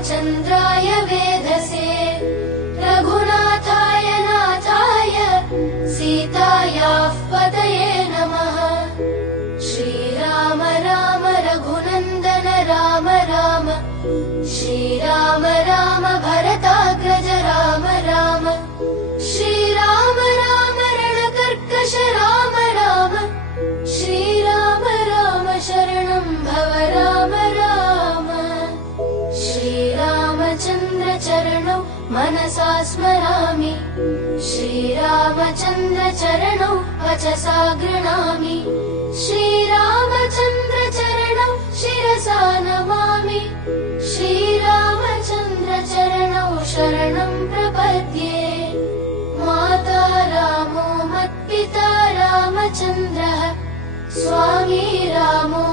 रामचन्द्राय वेधसे रघुनाथाय नाथाय सीतायाः पतये नमः। श्रीराम राम रघुनन्दन राम राम श्रीराम राम भरताग्रज राम राम श्रीराम राम रणकर्कश राम राम श्रीराम राम शरणं भव राम राम। श्रीरामचन्द्र चरणौ मनसा स्मरामि श्रीरामचन्द्र चरणौ वचसा गृह्णामि श्रीरामचन्द्र चरणौ शिरसा नमामि श्रीरामचन्द्र चरणौ शरणं प्रपद्ये। माता रामो मत्पिता रामचन्द्रः स्वामी रामो